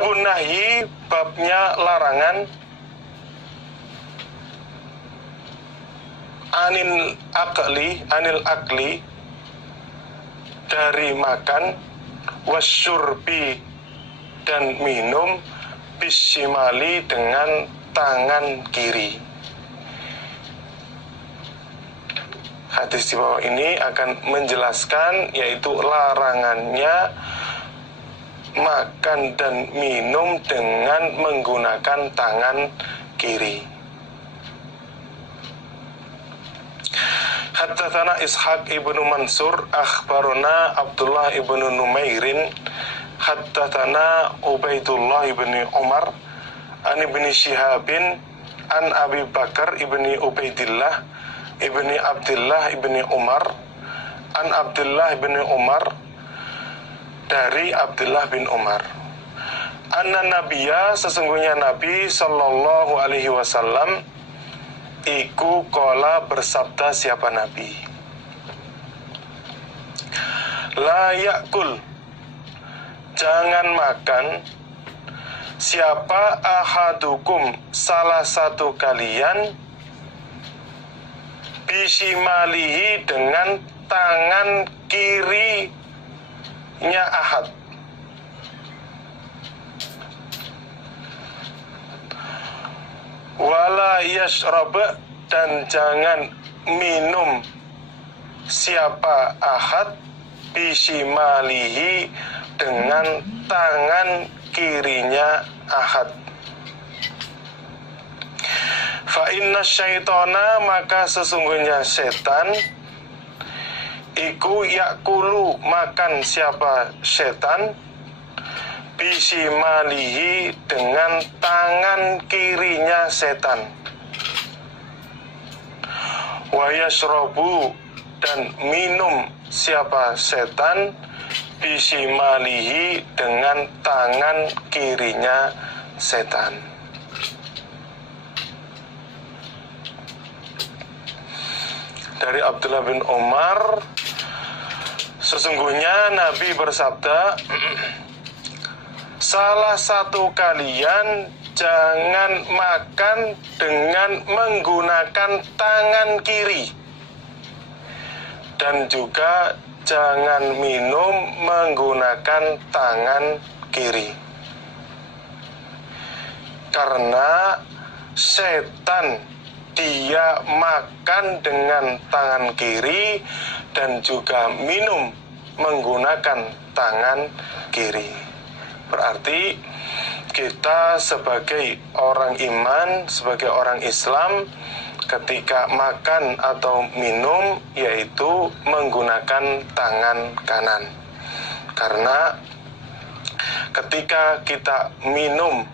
Babun nahyi, babnya larangan, anil akli, dari makan, wasyurbi, dan minum, bisimali, dengan tangan kiri. Hadis di bawah ini akan menjelaskan, yaitu larangannya makan dan minum dengan menggunakan tangan kiri. Haddatsana Ishaq ibnu Mansur akhbarana Abdullah ibnu Numairin haddatsana Ubaidullah ibnu Umar an ibni Shihabin an Abi Bakar ibni Ubaidillah ibni Abdullah ibni Umar an Abdullah ibni Umar, dari Abdullah bin Umar, anna Nabiya, sesungguhnya Nabi sallallahu alaihi wasallam, iku kola, bersabda. Siapa Nabi? La yakul, jangan makan, siapa ahadukum, salah satu kalian, bisimalihi, dengan tangan kirinya ahad, wala yashrab, dan jangan minum siapa ahad, bisimalihi, dengan tangan kirinya ahad. Fa inna syaitana, maka sesungguhnya setan, iku yakulu, makan siapa setan, bisimalihi, dengan tangan kirinya setan, wa yashrabu, dan minum siapa setan, bisimalihi, dengan tangan kirinya setan. Dari Abdullah bin Umar, sesungguhnya Nabi bersabda, salah satu kalian jangan makan dengan menggunakan tangan kiri, dan juga jangan minum menggunakan tangan kiri, karena setan dia makan dengan tangan kiri dan juga minum menggunakan tangan kiri. Berarti kita sebagai orang iman, sebagai orang Islam, ketika makan atau minum, yaitu menggunakan tangan kanan. Karena ketika kita minum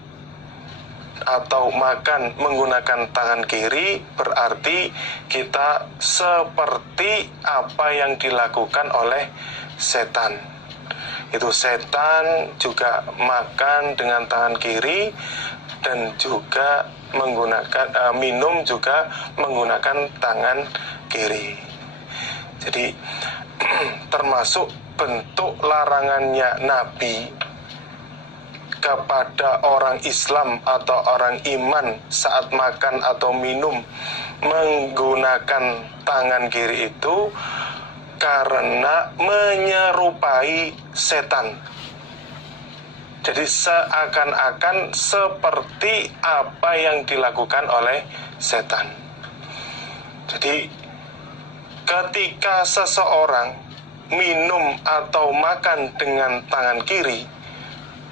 atau makan menggunakan tangan kiri, berarti kita seperti apa yang dilakukan oleh setan. Itu setan juga makan dengan tangan kiri dan juga menggunakan minum juga menggunakan tangan kiri. Jadi termasuk bentuk larangannya Nabi kepada orang Islam atau orang iman saat makan atau minum menggunakan tangan kiri itu karena menyerupai setan. Jadi seakan-akan seperti apa yang dilakukan oleh setan. Jadi ketika seseorang minum atau makan dengan tangan kiri,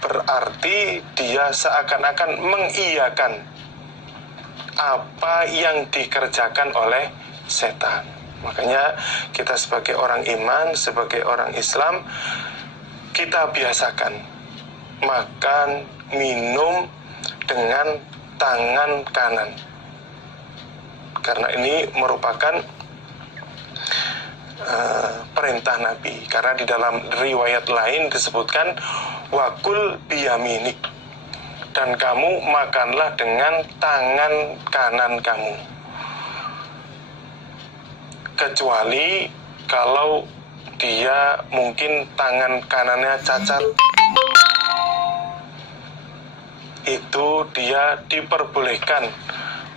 berarti dia seakan-akan mengiyakan apa yang dikerjakan oleh setan. Makanya kita sebagai orang iman, sebagai orang Islam, kita biasakan makan, minum dengan tangan kanan. Karena ini merupakan perintah Nabi. Karena di dalam riwayat lain disebutkan wakul biyaminik, dan kamu makanlah dengan tangan kanan kamu, kecuali kalau dia mungkin tangan kanannya cacat, itu dia diperbolehkan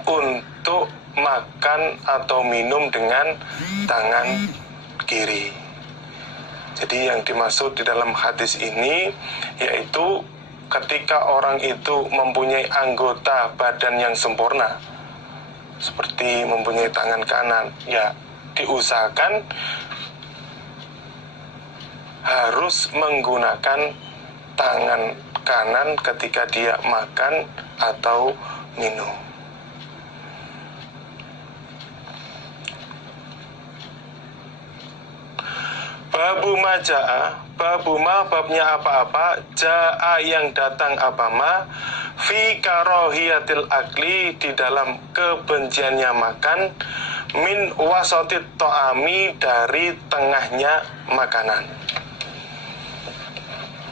untuk makan atau minum dengan tangan kiri. Jadi yang dimaksud di dalam hadis ini yaitu ketika orang itu mempunyai anggota badan yang sempurna, seperti mempunyai tangan kanan, ya diusahakan harus menggunakan tangan kanan ketika dia makan atau minum. Babu majaa, babu ma babnya apa-apa, jaa yang datang apa ma, fi karohiyatil akli di dalam kebenciannya makan, min wasotit to'ami dari tengahnya makanan.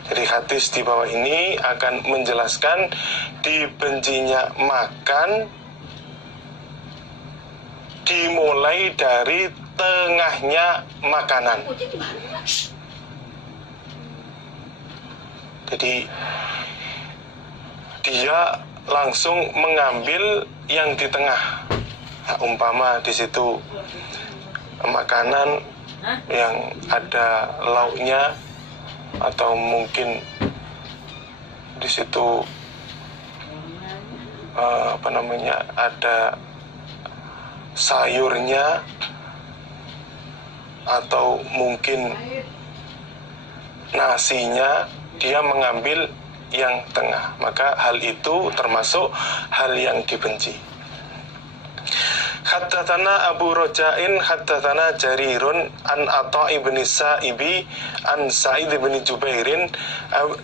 Jadi hadis di bawah ini akan menjelaskan dibencinya makan dimulai dari tengahnya makanan. Jadi dia langsung mengambil yang di tengah. Nah, umpama di situ makanan yang ada lauknya, atau mungkin di situ ada sayurnya, atau mungkin nasinya, dia mengambil yang tengah, maka hal itu termasuk hal yang dibenci. Haddatsana Abu Raja'in haddatsana Jarirun an Atha ibn Sa'ibi an Sa'id ibn Jubairin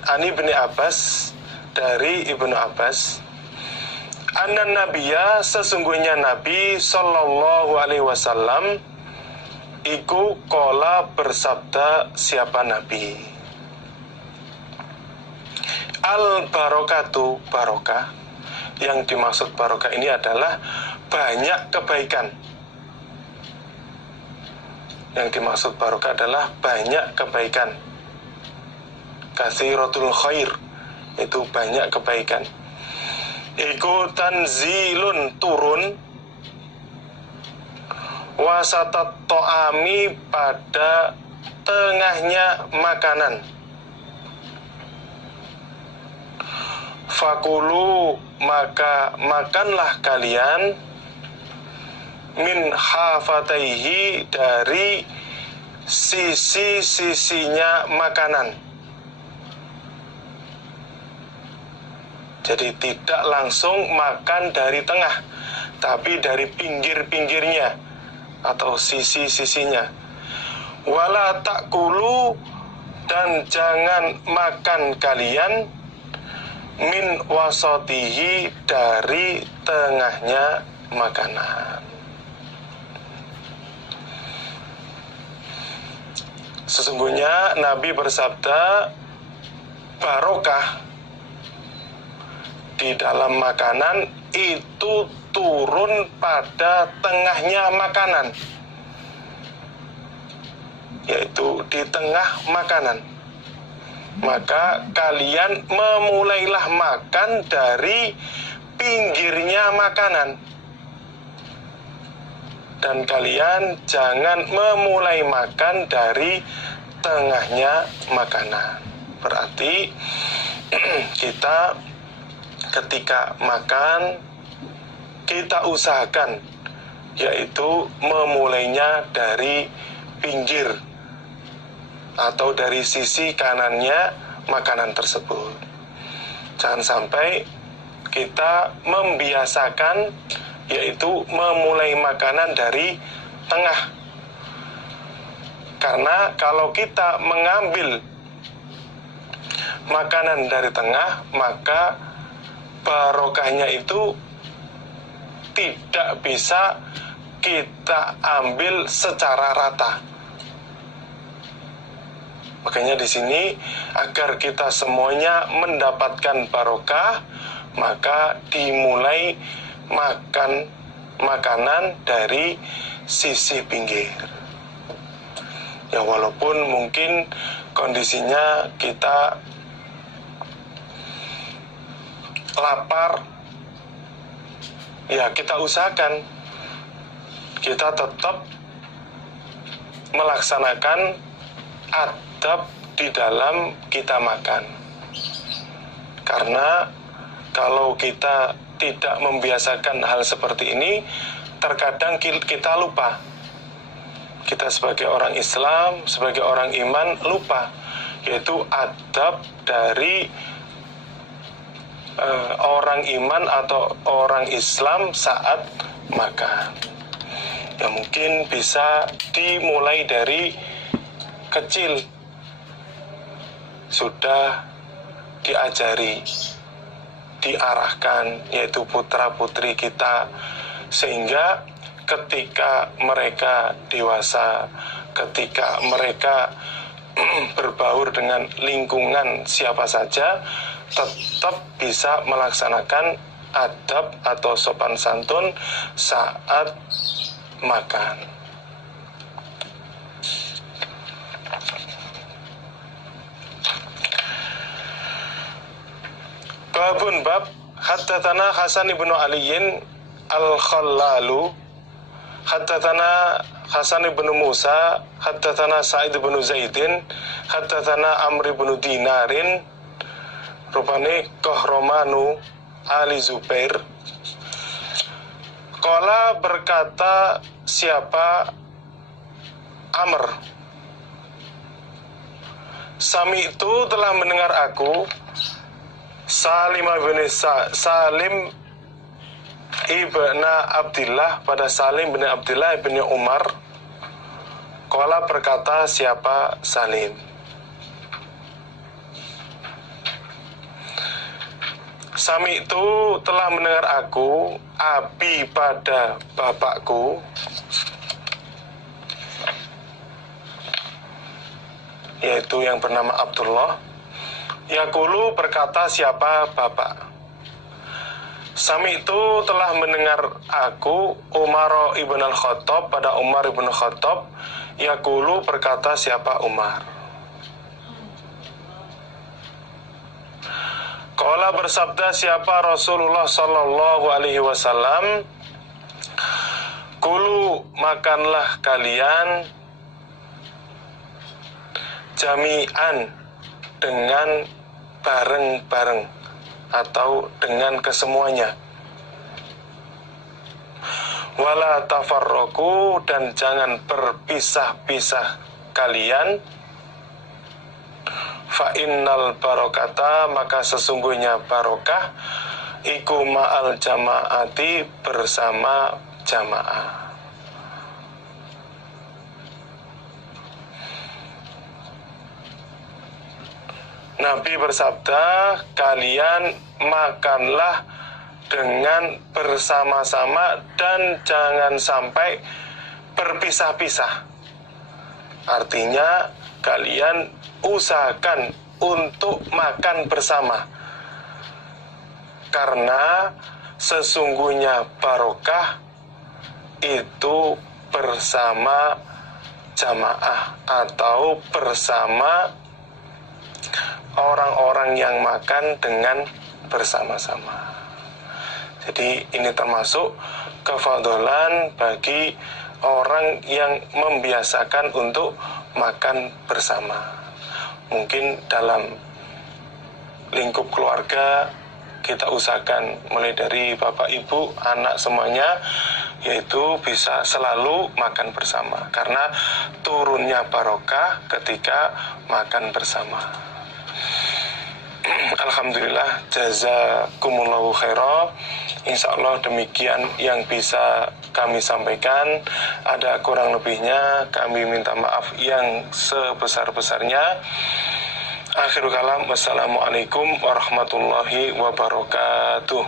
an Ibni Abbas dari Ibnu Abbas, anna nabiyya sesungguhnya Nabi sallallahu alaihi wasallam iku qala bersabda, siapa Nabi? Al barokatu, barokah. Yang dimaksud barokah ini adalah banyak kebaikan. Yang dimaksud barokah adalah banyak kebaikan. Katsiratul khair, itu banyak kebaikan. Iku tanzilun, turun, wasatat to'ami, pada tengahnya makanan. Fakulu, maka makanlah kalian, min hafataihi, dari sisi-sisinya makanan. Jadi tidak langsung makan dari tengah, tapi dari pinggir-pinggirnya atau sisi-sisinya. Wala takulu, dan jangan makan kalian, min wasotihi, dari tengahnya makanan. Sesungguhnya Nabi bersabda, barokah di dalam makanan itu turun pada tengahnya makanan, yaitu di tengah makanan. Maka kalian memulailah makan dari pinggirnya makanan, dan kalian jangan memulai makan dari tengahnya makanan. Berarti kita ketika makan, kita usahakan yaitu memulainya dari pinggir atau dari sisi kanannya makanan tersebut. Jangan sampai kita membiasakan yaitu memulai makanan dari tengah. Karena kalau kita mengambil makanan dari tengah, maka barokahnya itu tidak bisa kita ambil secara rata. Makanya di sini agar kita semuanya mendapatkan barokah, maka dimulai makan makanan dari sisi pinggir. Ya walaupun mungkin kondisinya kita lapar, ya kita usahakan kita tetap melaksanakan adab di dalam kita makan. Karena kalau kita tidak membiasakan hal seperti ini, terkadang kita lupa. Kita sebagai orang Islam, sebagai orang iman, lupa, yaitu adab dari orang iman atau orang Islam saat makan. Ya mungkin bisa dimulai dari kecil, sudah diajari, diarahkan, yaitu putra-putri kita, sehingga ketika mereka dewasa, ketika mereka berbaur dengan lingkungan siapa saja, tetap bisa melaksanakan adab atau sopan santun saat makan. Babun bab haddatsana Hasan ibnu Aliyin al-Khallalu haddatsana Hasan ibnu Musa haddatsana Sa'id ibnu Zaidin haddatsana Amr ibnu Dinarin rupane Qahromanu Ali Zubair. Qala berkata siapa Amr, Sami itu telah mendengar aku Salim ibn Abdillah pada Salim bin Abdillah bin Umar. Qala berkata siapa Salim, Sami itu telah mendengar aku abi pada bapakku, yaitu yang bernama Abdullah. Yaqulu berkata siapa bapak, Sami itu telah mendengar aku Umar ibn al-Khattab pada Umar ibn Khattab. Yaqulu berkata siapa Umar. Qala bersabda siapa Rasulullah sallallahu alaihi wasallam, kulu makanlah kalian jami'an dengan bareng-bareng atau dengan kesemuanya. Wala tafarraqu dan jangan berpisah-pisah kalian. Fa innal barokata maka sesungguhnya barokah iku ma'al jamaati bersama jamaah. Nabi bersabda, kalian makanlah dengan bersama-sama dan jangan sampai berpisah-pisah. Artinya kalian usahakan untuk makan bersama, karena sesungguhnya barokah itu bersama jamaah atau bersama orang-orang yang makan dengan bersama-sama. Jadi ini termasuk kefadolan bagi orang yang membiasakan untuk makan bersama. Mungkin dalam lingkup keluarga kita usahakan mulai dari bapak, ibu, anak semuanya, yaitu bisa selalu makan bersama, karena turunnya barokah ketika makan bersama. Alhamdulillah, jazakumullahu khairah. Insyaallah demikian yang bisa kami sampaikan. Ada kurang lebihnya kami minta maaf yang sebesar-besarnya. Akhirul kalam, wassalamualaikum warahmatullahi wabarakatuh.